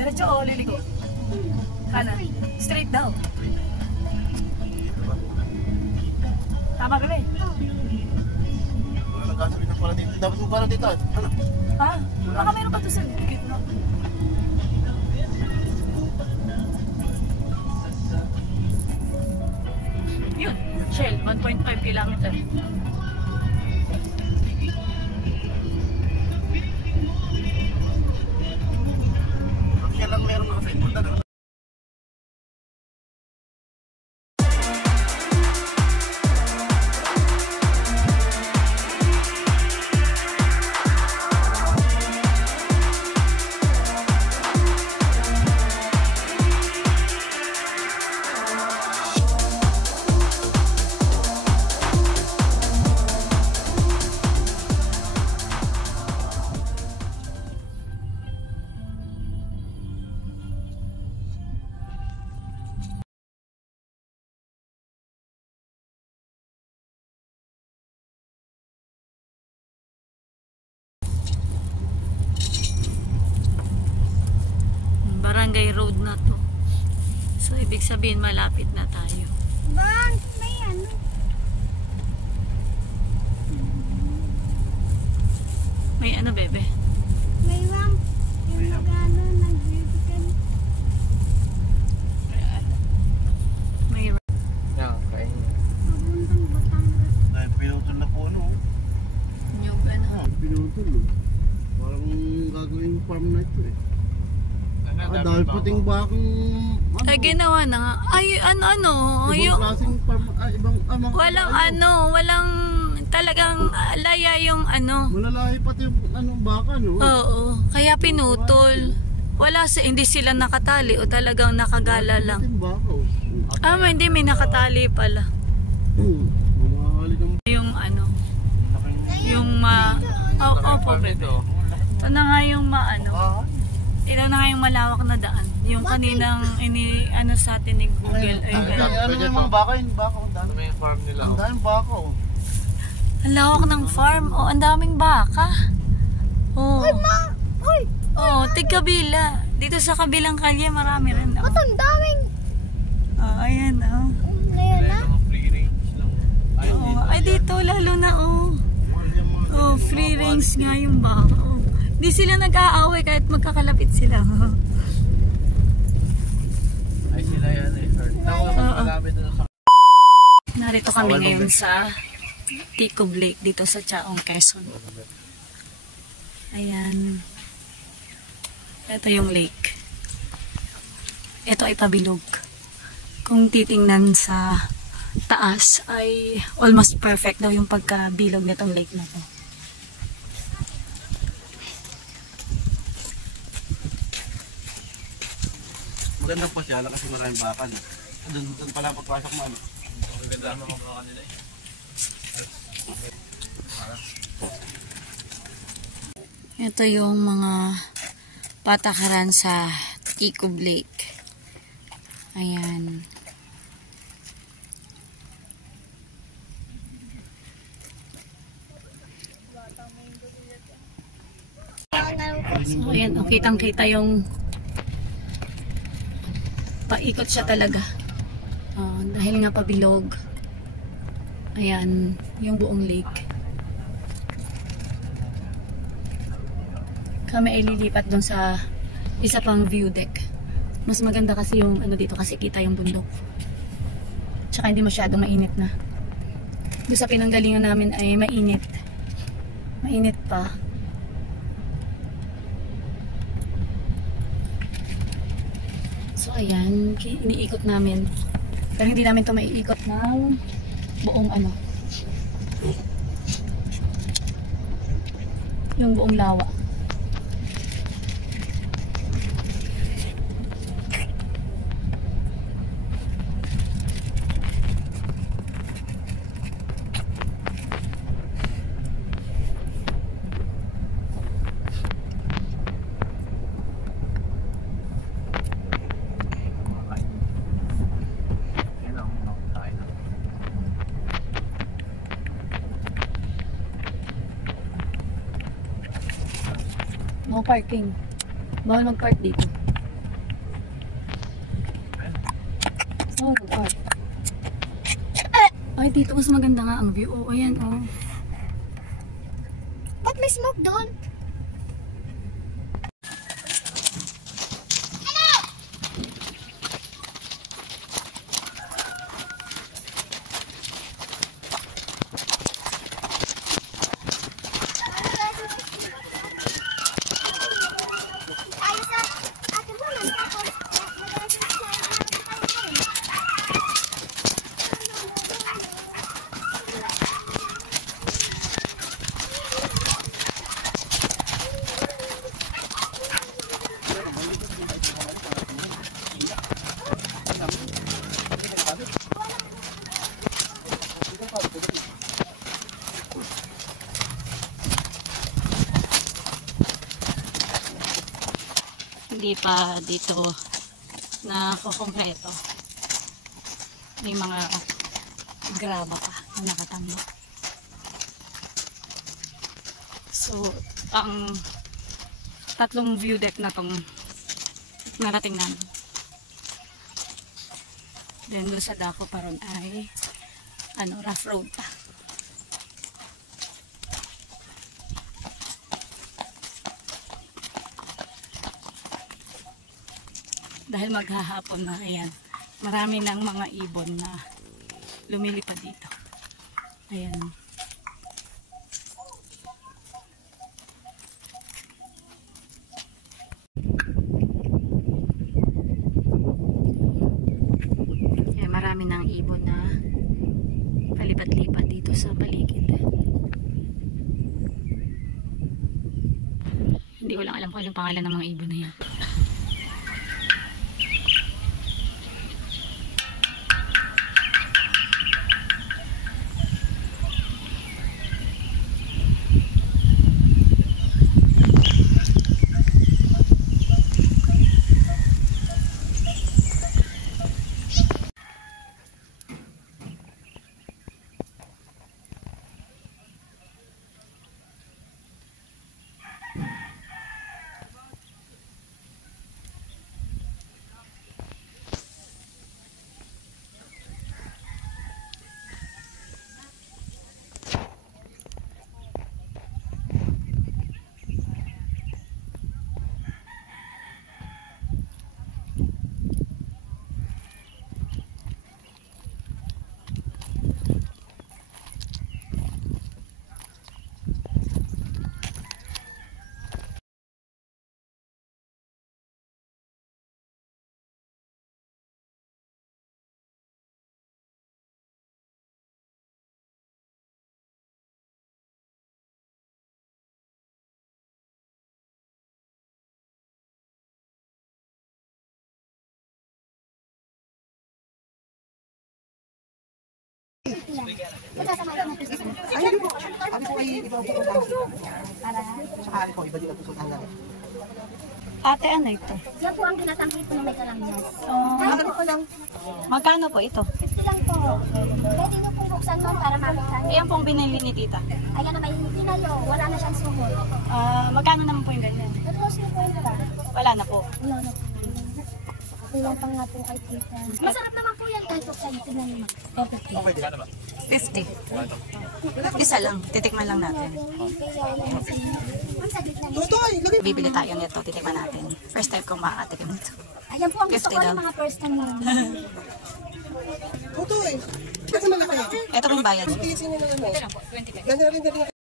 Diretso o liligo? Kanan. Straight daw. Tama ka rin. Wala nang gasolina na pala dito. Dapat mo pala dito. Ano? Ha? Baka meron pa ito sa likit, no? Yun. Shell. 1.5 kilometer. Siya lang meron mga friend. Punta na. Barangay road na to. So, ibig sabihin malapit na tayo. Bang, may ano? May ano, bebe? May bang, yung magano, nag-beautical. May Yan, kain. Papuntang Batangas. Ay, pinutol na po ano. nyug ano. Pinutol oh. Parang gagawin farm na ito eh. Dahil pating bakang ano, Ay, ginawa na nga. Ay, ano. ibang klaseng farm, ibang amang Walang walang talagang laya yung ano. malalahi pati yung anong baka no. Oo. Kaya pinutol. Hindi sila nakatali o talagang nakagala lang. Pating baka oh. Hindi may nakatali pala. Mamahali ng Yung ano, yung opo, bebe. Ito na nga yung ito na nga yung malawak na daan. Yung kaninang ano sa atin ni Google. Ay, ano yung mga baka yun? Baka ang dami. May farm nila. Ang daming baka oh. ang lawak ng farm. Oh, ang daming baka. Oh. Uy, ma! Uy! Oh, tigkabila. Dito sa kabilang kalye marami rin. Oh. Ba't ang daming? Oh, ayan oh. Ngayon na? Oh, ay dito lalo na oh. Oh, free range nga yung baka. Oh. Hindi sila nag-aaway kahit magkakalapit sila. Ay sila yan eh. Narito kami ngayon sa Ticob Lake dito sa Chaong, Quezon. Ayan. Ito yung lake. Ito ay pabilog. Kung titingnan sa taas ay almost perfect daw yung pagkabilog nitong lake na to. Magandang pasyala kasi maraming baka na. Doon pala pagpasok mo ano. Maganda ang mga baka nila eh. Ito yung mga patakaran sa Ticob Lake. Ayan. So, ayan. O, kitang-kita yung paikot siya talaga. Dahil nga pabilog. Ayan. Yung buong lake. Kami ay lilipat doon sa isa pang view deck. Mas maganda kasi yung ano dito kasi kita yung bundok. Tsaka hindi masyadong mainit na. Doon sa pinanggalingan namin ay mainit. Mainit pa. So ayan, iniikot namin. Pero hindi namin ito maiikot ng buong ano. Yung buong lawa. parking. Bawal mag-park dito. Bawal mag-park. Ay, dito mas maganda nga ang view. Oh, ayan, oh. Ba't may smoke doon? Hindi pa dito na kukumpleto. May mga graba pa na nakatambak. So, ang tatlong view deck na tong narating namin. Then, doon sa dako pa ron ay rough road pa. Dahil maghahapon na, ayan, marami ng mga ibon na lumilipad dito. Ayan. Ayan, marami ng ibon na palipat-lipat dito sa paligid. Hindi ko lang alam kung anong pangalan ng mga ibon na yan. Ayun po. Kami po ay ibang pupuntahan. Saka po, iba din ang pupuntahan namin. Ate, ano ito? Yan po ang tinatangkit ko ng may kalamnas. Magkano po lang? Magkano po ito? 50 lang po. Pwede nyo pong buksan nun para makita nyo. Ayan pong binili ni tita. Ayan na may tinayo. Wala na siyang sumot. Magkano naman po yung ganyan? Tapos nyo po yung Wala na po. wala na po. Ilang pang nga po kay tita. Masarap naman po yan kahit buksan nyo. Tignan nyo. Okay, di ba naman? 50. Isa lang. Titikman lang natin. Ang saglit na yun. Tutoy! Lagay! Bibili tayo nito. Titikman natin. First time kong makakatikim nito. Ayan po ang gusto 50 ko lang. ng mga first time mo. Tutoy! Kasi malaki. Ito po yung bayad. Tiisin nyo na naman. Ganyan rin, ganyan.